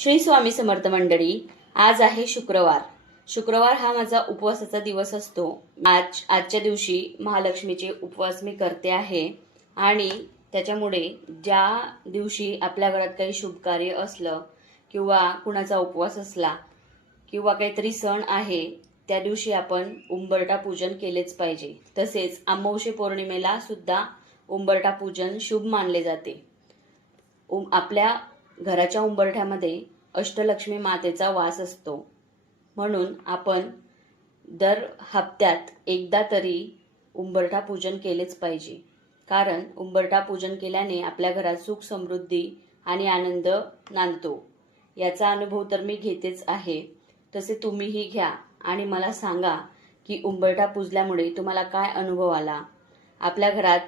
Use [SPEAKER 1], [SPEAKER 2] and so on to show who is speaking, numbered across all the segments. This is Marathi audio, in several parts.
[SPEAKER 1] श्री स्वामी समर्थ मंडळी आज आहे शुक्रवार. शुक्रवार हा माझा उपवासाचा दिवस असतो. आज आजच्या दिवशी महालक्ष्मीचे उपवास मी करते आहे आणि त्याच्यामुळे ज्या दिवशी आपल्या घरात काही शुभ कार्य असलं किंवा कुणाचा उपवास असला किंवा काहीतरी सण आहे त्या दिवशी आपण उंबरटा पूजन केलेच पाहिजे. तसेच अमावशी पौर्णिमेला सुद्धा उंबरटा पूजन शुभ मानले जाते. उम आपल्या घराच्या उंबरठ्यामध्ये अष्टलक्ष्मी मातेचा वास असतो. म्हणून आपण दर हप्त्यात एकदा तरी उंबरठा पूजन केलेच पाहिजे. कारण उंबरठा पूजन केल्याने आपल्या घरात सुख समृद्धी आणि आनंद नांदतो. याचा अनुभव तर मी घेतेच आहे. तसे तुम्हीही घ्या आणि मला सांगा की उंबरठा पूजल्यामुळे तुम्हाला काय अनुभव आला? आपल्या घरात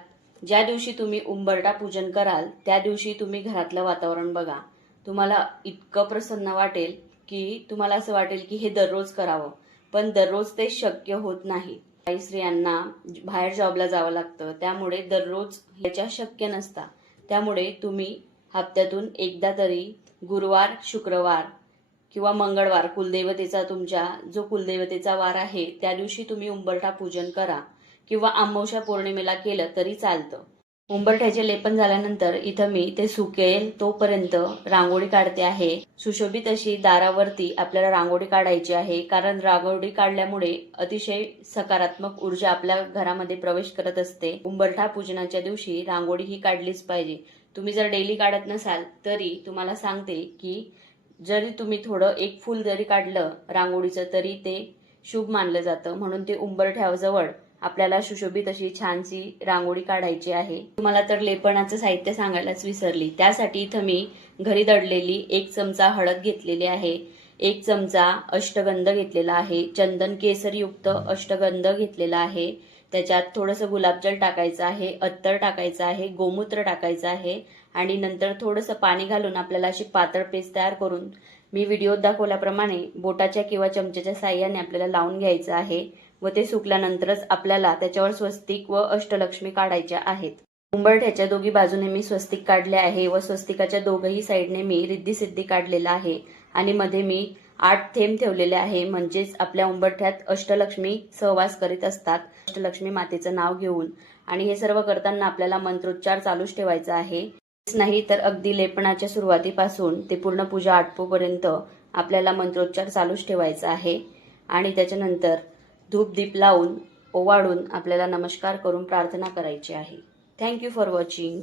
[SPEAKER 1] ज्या दिवशी तुम्ही उंबरठा पूजन कराल त्या दिवशी तुम्ही घरातलं वातावरण बघा. तुम्हाला इतकं प्रसन्न वाटेल की तुम्हाला असं वाटेल की हे दररोज करावं. पण दररोज ते शक्य होत नाही. काही स्त्रियांना बाहेर जॉबला जावं लागतं. त्यामुळे दररोज ह्याच्या शक्य नसता. त्यामुळे तुम्ही हप्त्यातून एकदा तरी गुरुवार शुक्रवार किंवा मंगळवार कुलदेवतेचा तुमच्या जो कुलदेवतेचा वार आहे त्या दिवशी तुम्ही उंबरठा पूजन करा किंवा अमावस्या पौर्णिमेला केलं तरी चालतं. उंबरठ्याचे लेपन झाल्यानंतर इथं मी ते सुकेल तोपर्यंत रांगोळी काढते आहे. सुशोभित अशी दारावरती आपल्याला रांगोळी काढायची आहे. कारण रांगोळी काढल्यामुळे अतिशय सकारात्मक ऊर्जा आपल्या घरामध्ये प्रवेश करत असते. उंबरठा पूजनाच्या दिवशी रांगोळी ही काढलीच पाहिजे. तुम्ही जर डेली काढत नसाल तरी तुम्हाला सांगते की जरी तुम्ही थोडं एक फूल जरी काढलं रांगोळीचं तरी ते शुभ मानलं जातं. म्हणून ते उंबरठ्याजवळ आपल्याला सुशोभित अशी छानशी रांगोळी काढायची आहे. तुम्हाला तर लेपणाचं साहित्य सांगायलाच विसरली. त्यासाठी इथं मी घरी दडलेली एक चमचा हळद घेतलेली आहे. एक चमचा अष्टगंध घेतलेला आहे. चंदन केसरयुक्त अष्टगंध घेतलेला आहे. त्याच्यात थोडंसं गुलाबजल टाकायचं आहे अत्तर टाकायचं आहे गोमूत्र टाकायचं आहे. आणि नंतर थोडंसं पाणी घालून आपल्याला अशी पातळ पेस्ट तयार करून मी व्हिडिओत दाखवल्याप्रमाणे बोटाच्या किंवा चमच्याच्या साह्याने आपल्याला लावून घ्यायचं आहे व ते सुकल्यानंतरच आपल्याला त्याच्यावर स्वस्तिक व अष्टलक्ष्मी काढायच्या आहेत. उंबरठ्याच्या दोघी बाजूने मी स्वस्तिक काढले आहे व स्वस्तिकाच्या दोघही साईडने मी रिद्धी सिद्धी काढलेला आहे आणि मध्ये मी आठ थेंब ठेवलेले आहे म्हणजेच आपल्या उंबरठ्यात अष्टलक्ष्मी सहवास करीत असतात. अष्टलक्ष्मी मातेचं नाव घेऊन आणि हे सर्व करताना आपल्याला मंत्रोच्चार चालूच ठेवायचा आहे. नाही तर अगदी लेपणाच्या सुरुवातीपासून ते पूर्ण पूजा आटपोपर्यंत आपल्याला मंत्रोच्चार चालूच ठेवायचा आहे. आणि त्याच्यानंतर धूप दीप लावून ओवाळून आपल्याला नमस्कार करून प्रार्थना करायची आहे. Thank you for watching